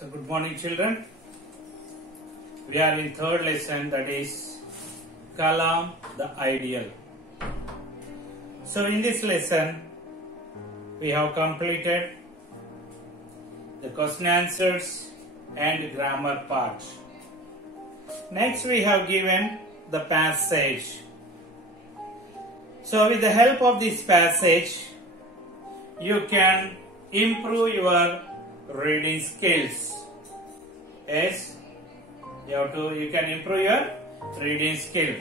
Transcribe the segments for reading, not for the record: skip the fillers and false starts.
So good morning children. We are in third lesson, that is Kalam the Ideal. So in this lesson we have completed the question answers and grammar part. Next we have given the passage. So with the help of this passage you can improve your reading skills. Yes, you can improve your reading skill.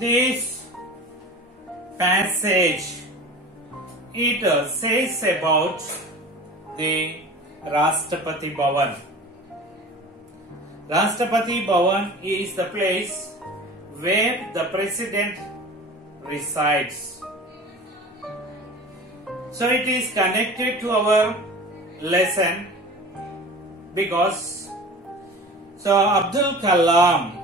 This passage it says about the Rashtrapati Bhavan. Rashtrapati Bhavan is the place where the president resides. So it is connected to our lesson because Abdul Kalam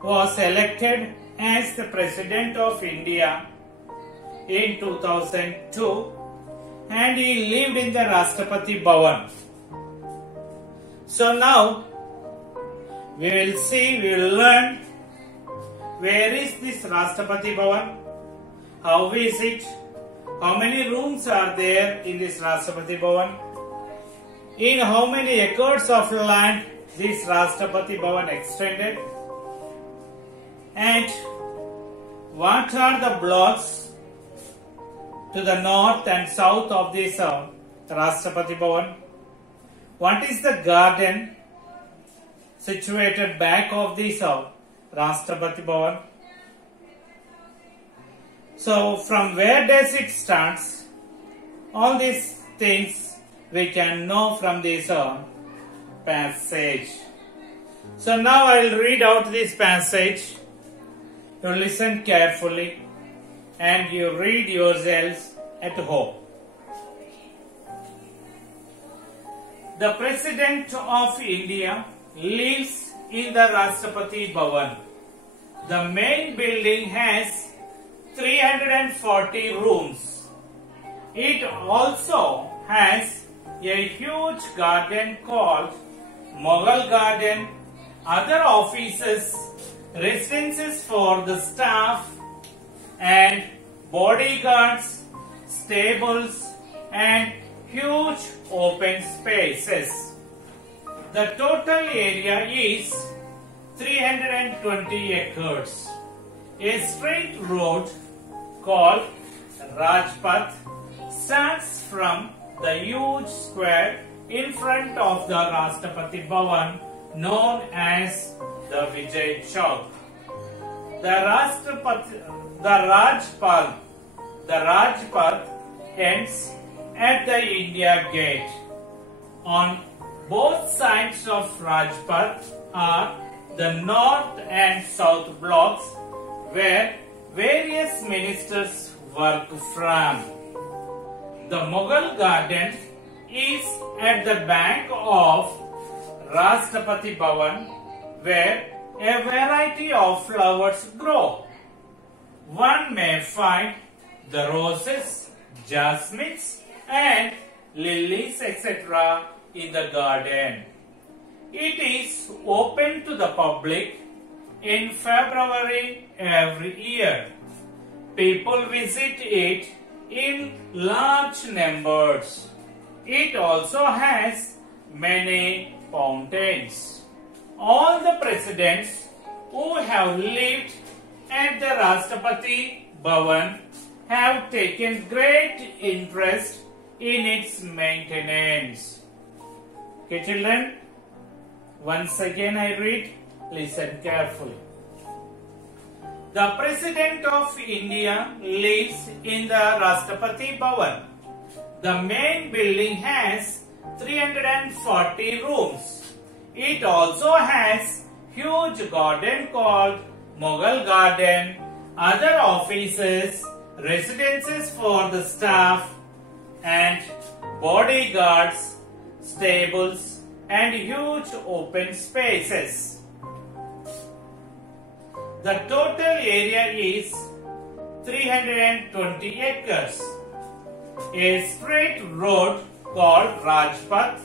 was elected as the President of India in 2002 and he lived in the Rashtrapati Bhavan. So now we will learn where is this Rashtrapati Bhavan, how is it, how many rooms are there in this Rashtrapati Bhavan, in how many acres of land this Rashtrapati Bhavan extended, and what are the blocks to the north and south of this Rashtrapati Bhavan, what is the garden situated back of this Rashtrapati Bhavan. So from where does it start? All these things we can know from this passage. So now I will read out this passage. You listen carefully and you read yourselves at home. The President of India lives in the Rashtrapati Bhavan. The main building has 340 rooms. It also has a huge garden called Mughal Garden, other offices, residences for the staff and bodyguards, stables and huge open spaces. The total area is 320 acres. A straight road called Rajpath starts from the huge square in front of the Rashtrapati Bhavan known as the Vijay Chowk. The Rajpath ends at the India Gate. On both sides of Rajpath are the north and south blocks where various ministers work from. The Mughal Garden is at the back of Rashtrapati Bhavan where a variety of flowers grow. One may find the roses, jasmines and lilies etc. in the garden. It is open to the public in February every year. People visit it in large numbers. It also has many fountains. All the presidents who have lived at the Rashtrapati Bhavan have taken great interest in its maintenance. Okay children, once again I read, listen carefully. The President of India lives in the Rashtrapati Bhavan. The main building has 340 rooms. It also has huge garden called Mughal Garden, other offices, residences for the staff and bodyguards, stables and huge open spaces. The total area is 320 acres. A straight road called Rajpath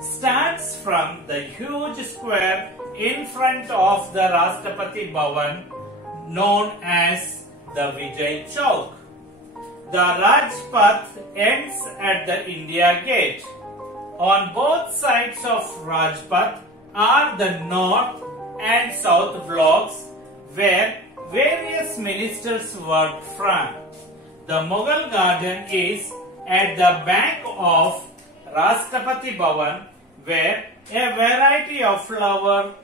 starts from the huge square in front of the Rashtrapati Bhavan known as the Vijay Chowk. The Rajpath ends at the India Gate. On both sides of Rajpath are the north and south blocks where various ministers worked from. The Mughal garden is at the back of Rashtrapati Bhavan where a variety of flowers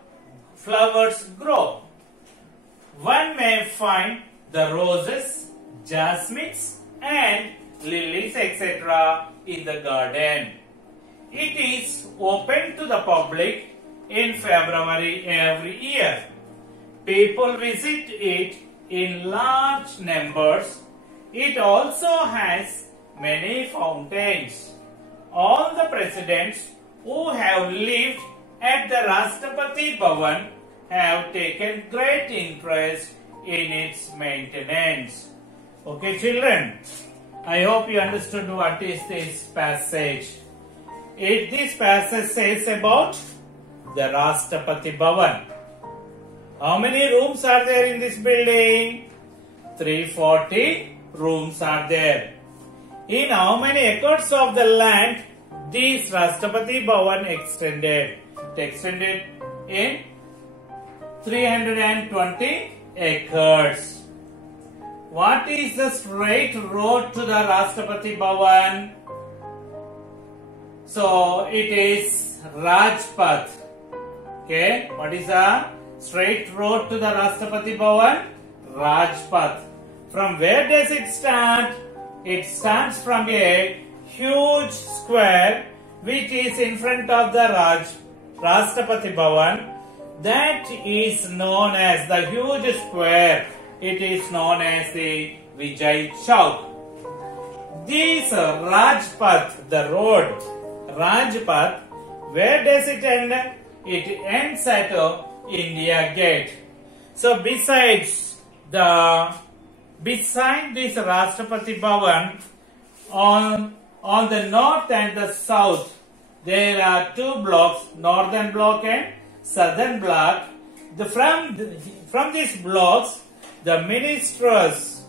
grow. One may find the roses, jasmines and lilies etc. in the garden. It is open to the public in February every year. People visit it in large numbers. It also has many fountains. All the presidents who have lived at the Rashtrapati Bhavan have taken great interest in its maintenance. Okay, children, I hope you understood what is this passage. This passage says about the Rashtrapati Bhavan. How many rooms are there in this building? 340 rooms are there. In how many acres of the land this Rashtrapati Bhavan extended? It extended in 320 acres. What is the straight road to the Rashtrapati Bhavan? So it is Rajpath. Okay, what is the straight road to the Rashtrapati Bhavan? Rajpath. From where does it start? It starts from a huge square which is in front of the Rashtrapati Bhavan. That is known as the huge square. It is known as the Vijay Chowk. This Rajpath, the road, Rajpath, where does it end? It ends at India Gate. So beside this Rashtrapati Bhavan, on the north and the south, there are two blocks, northern block and southern block. From these blocks, the ministers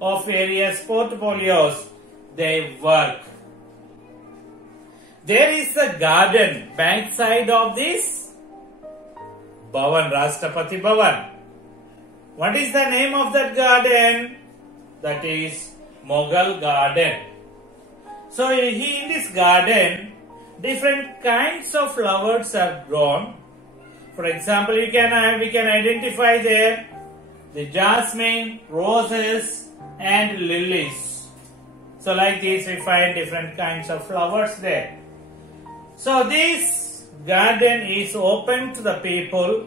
of various portfolios, they work. There is a garden back side of this Bhavan, Rashtrapati Bhavan. What is the name of that garden? That is Mughal garden. So in this garden, different kinds of flowers are grown. For example, we can identify there the jasmine, roses and lilies. So like this we find different kinds of flowers there. So this garden is open to the people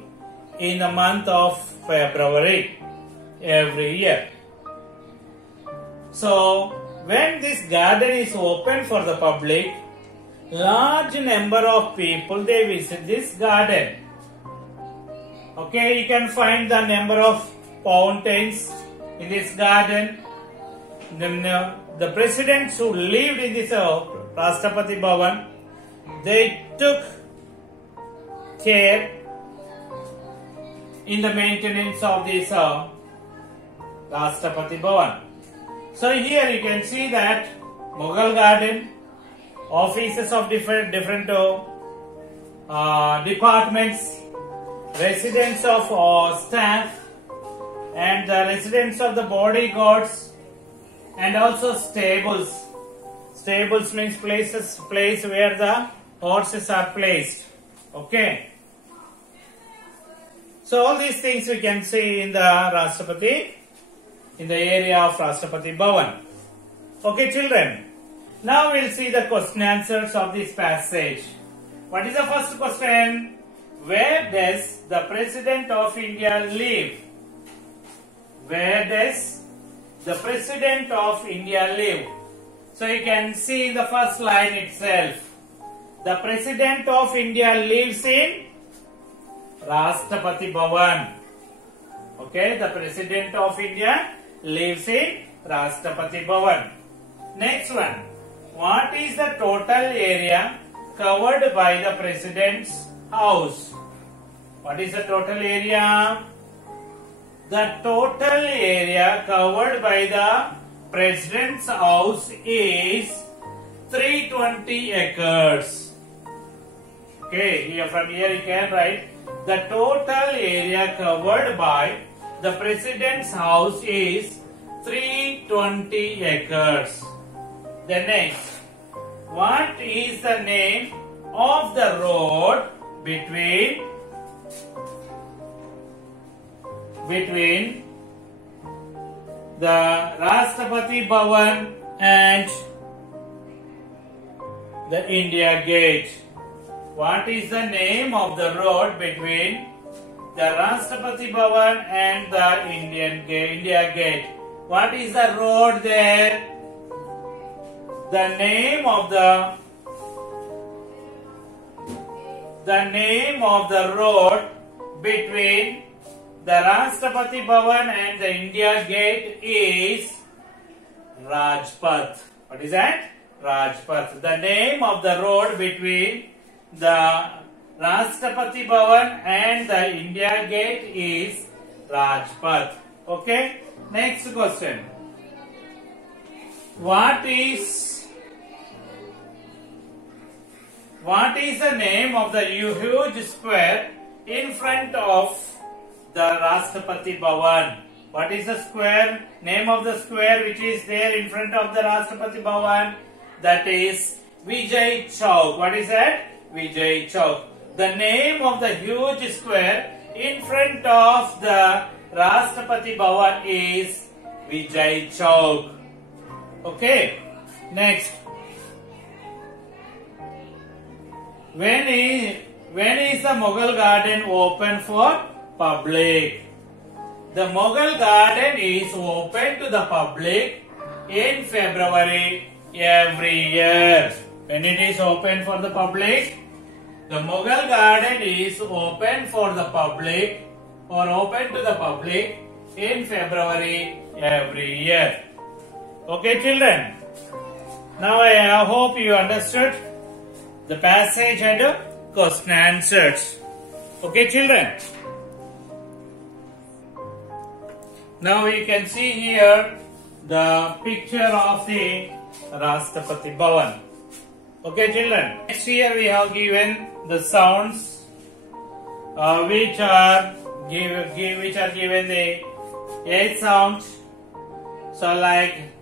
in the month of February every year. So when this garden is open for the public, large number of people, they visit this garden. Okay, you can find the number of fountains in this garden. The presidents who lived in this Rashtrapati Bhavan, they took care in the maintenance of this Rashtrapati Bhavan. So here you can see that Mughal garden, offices of different departments, residence of staff, and the residence of the bodyguards, and also stables. Stables means place where the horses are placed. Okay. So all these things we can see in the Rashtrapati, in the area of Rashtrapati Bhavan. Okay, children. Now we'll see the question answers of this passage. What is the first question? Where does the President of India live? Where does the President of India live? So you can see in the first line itself, the President of India lives in Rashtrapati Bhavan. Okay, the President of India lives in Rashtrapati Bhavan. Next one, what is the total area covered by the President's house. What is the total area? The total area covered by the President's house is 320 acres. Okay, from here you can write the total area covered by the President's house is 320 acres. Then next, what is the name of the road between the Rashtrapati Bhavan and the India Gate? What is the name of the road between the Rashtrapati Bhavan and the India Gate? What is the road there? The name of the road between the Rashtrapati Bhavan and the India Gate is Rajpath. What is that? Rajpath. The name of the road between the Rashtrapati Bhavan and the India Gate is Rajpath. Okay. Next question. What is the name of the huge square in front of the Rashtrapati Bhavan? What is the square? Name of the square which is there in front of the Rashtrapati Bhavan? That is Vijay Chowk. What is that? Vijay Chowk. The name of the huge square in front of the Rashtrapati Bhavan is Vijay Chowk. Okay. Next. When is the Mughal garden open for public? The Mughal garden is open to the public in February every year. When it is open for the public, the Mughal garden is open for the public or open to the public in February every year. Okay, children. Now I hope you understood the passage and question answers. Okay, children. Now you can see here the picture of the Rashtrapati Bhavan. Okay, children. Next here we have given the sounds which are given the 8 sounds. So like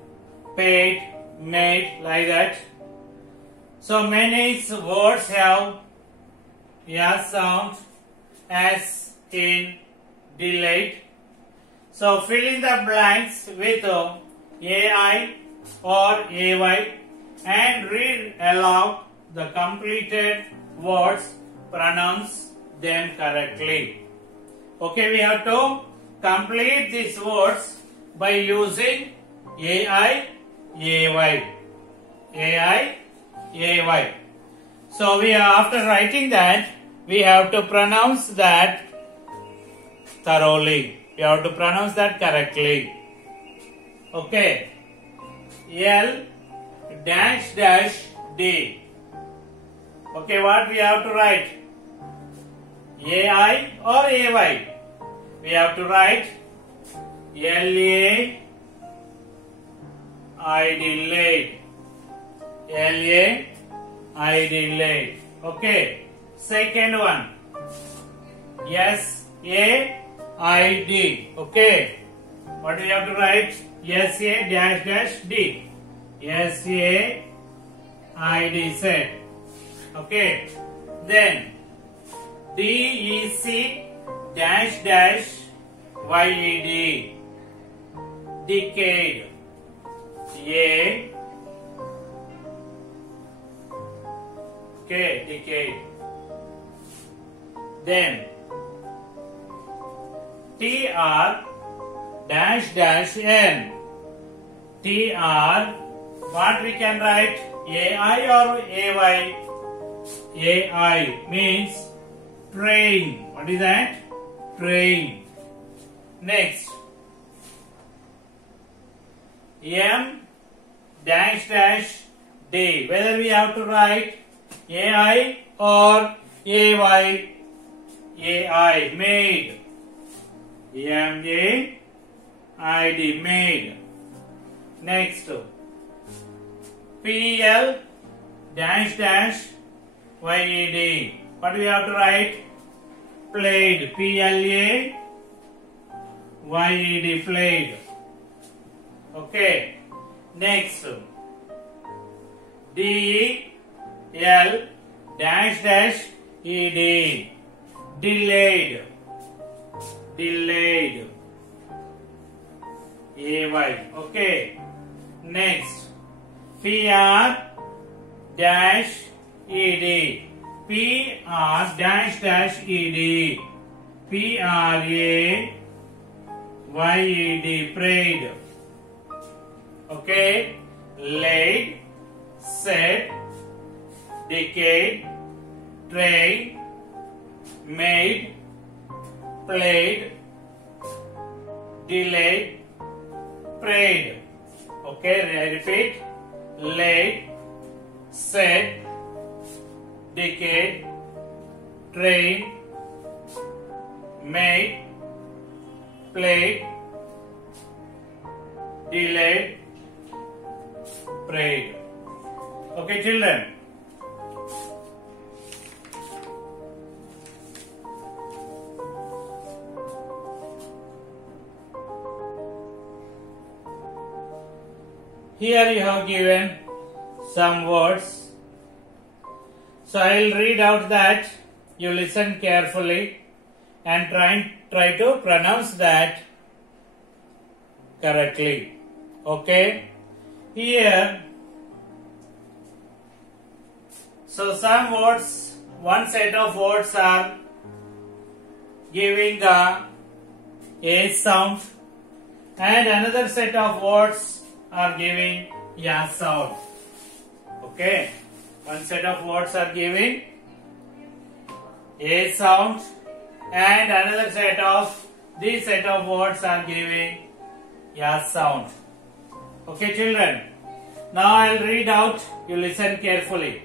paid, made, like that. So many words have yes sound as in delayed. So fill in the blanks with AI or AY and read aloud the completed words, pronounce them correctly. Okay, we have to complete these words by using AI, AY. AI, AY. So we are, after writing that, we have to pronounce that thoroughly. We have to pronounce that correctly. Okay. L dash dash D. Okay, what we have to write? AI or AY? We have to write LA I delayed. LA I delayed. Okay. Second one. SAID. Okay. What do you have to write? SA dash dash D. SAID said. Okay. Then DEC dash dash YED. Decade. A. Okay, decade. Then TR dash dash N. TR, what we can write? AI or AY? AI means train. What is that? Train. Next. M dash dash D. Whether we have to write AI or AY? AI, made. MAID, made. Next, PL dash dash YED. What do we have to write? Played. PLA YED, played. Okay. Next, DEL dash dash ED. Delayed. Delayed. AY. Okay. Next, PR dash ED. PR dash dash ED. PRA YED, prayed. Okay. Laid, said, decayed, trained, made, played, delayed, prayed. Okay, I repeat. Laid, said, decayed, trained, made, played, delayed, prayed. Okay, children. Here you have given some words. So I will read out that. You listen carefully and try to pronounce that correctly. Okay. Here, so some words, one set of words are giving the A sound and another set of words are giving Ya sound. Okay. One set of words are giving A sound and another set of words are giving Ya sound. Okay, children. Now I will read out. You listen carefully.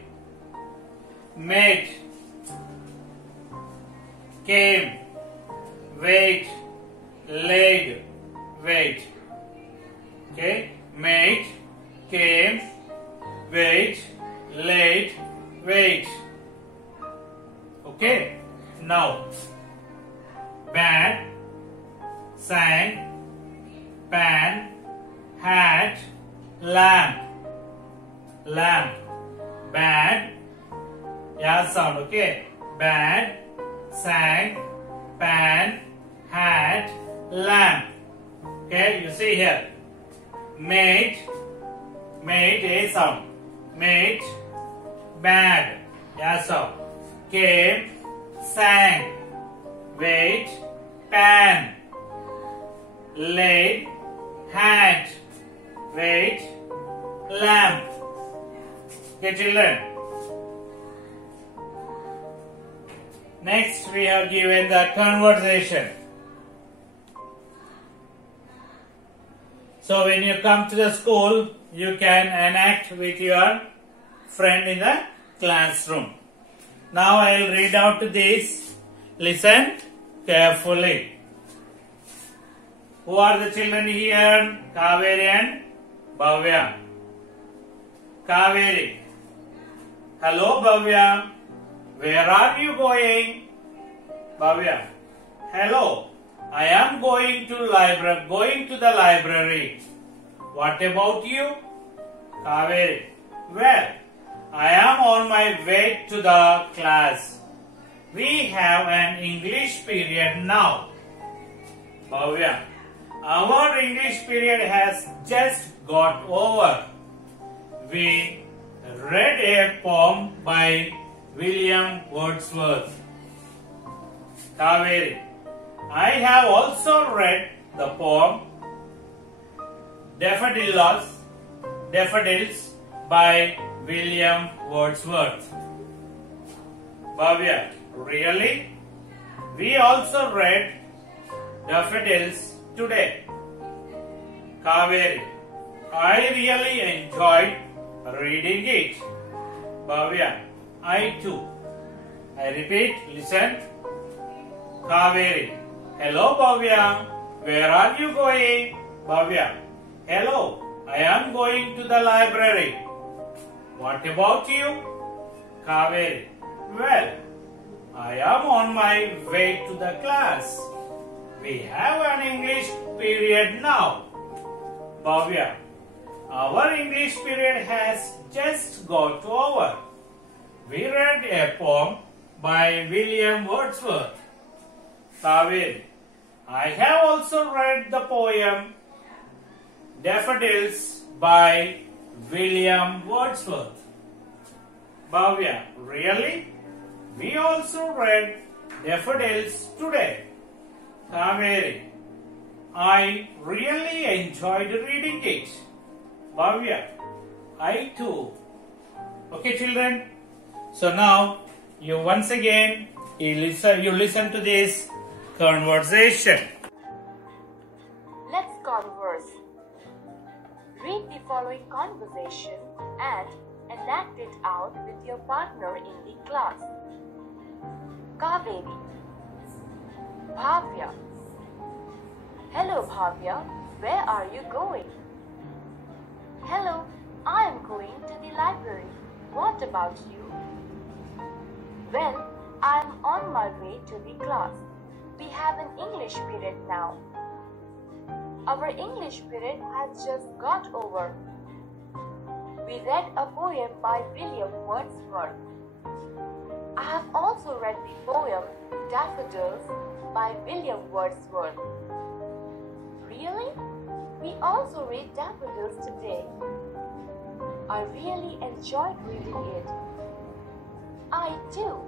Made, came, wait, laid, wait. Okay. Made, came, wait, laid, wait. Okay. Now, band, sang, pan, hat, lamp, lamp, band, yeah sound. Okay. Band, sang, pan, hat, lamp. Okay. You see here. Made, A sound. Made, bad, yeah sound. Came, sang, wait, pan, laid, hat, wait, lamp. Okay, children. Next, we have given the conversation. So, when you come to the school, you can enact with your friend in the classroom. Now, I will read out this. Listen carefully. Who are the children here? Kaveri and Bhavya. Kaveri. Hello, Bhavya. Where are you going? Bhavya. Hello. I am going to the library. What about you? Kaveri. Well, I am on my way to the class. We have an English period now. Bhavya. Our English period has just got over. We read a poem by William Wordsworth. Kaveri. I have also read the poem Daffodils by William Wordsworth. Bhavya. Really? We also read Daffodils today. Kaveri. I really enjoyed reading it. Bhavya. I too. I repeat, listen. Kaveri. Hello, Bhavya. Where are you going? Bhavya. Hello. I am going to the library. What about you? Kaveri. Well, I am on my way to the class. We have an English period now. Bhavya. Our English period has just got over. We read a poem by William Wordsworth. Kaveri. I have also read the poem Daffodils by William Wordsworth. Bhavya. Really? We also read Daffodils today. Kaveri. I really enjoyed reading it. Bhavya. I too. Okay, children. So now you once again you listen to this conversation. Let's converse. Read the following conversation and enact it out with your partner in the class. Kaveri. Bhavya. Hello, Bhavya. Where are you going? Hello, I am going to the library. What about you? Well, I am on my way to the class. We have an English period now. Our English period has just got over. We read a poem by William Wordsworth. I have also read the poem Daffodils by William Wordsworth. Really? We also read Daffodils today. I really enjoyed reading it. I too.